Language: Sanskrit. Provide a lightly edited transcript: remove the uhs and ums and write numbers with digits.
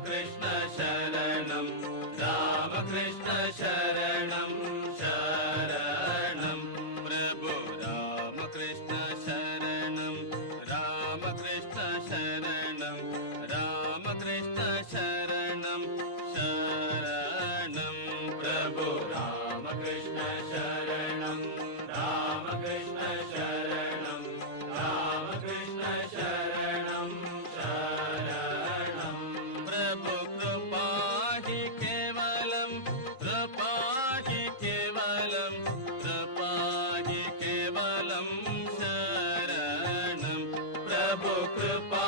रामकृष्ण शरणं रामकृष्ण शरणं शरणं प्रभु रामकृष्ण शरणं रामकृष्ण शरणं रामकृष्ण शरणं शरणं प्रभु रामकृष्ण शरणं रामकृष्ण शरणं रामकृष्ण शरणं शरणं प्रभु कृपा हि केवलं कृपा हि केवलं कृपा हि केवलं शरणं प्रभु कृपा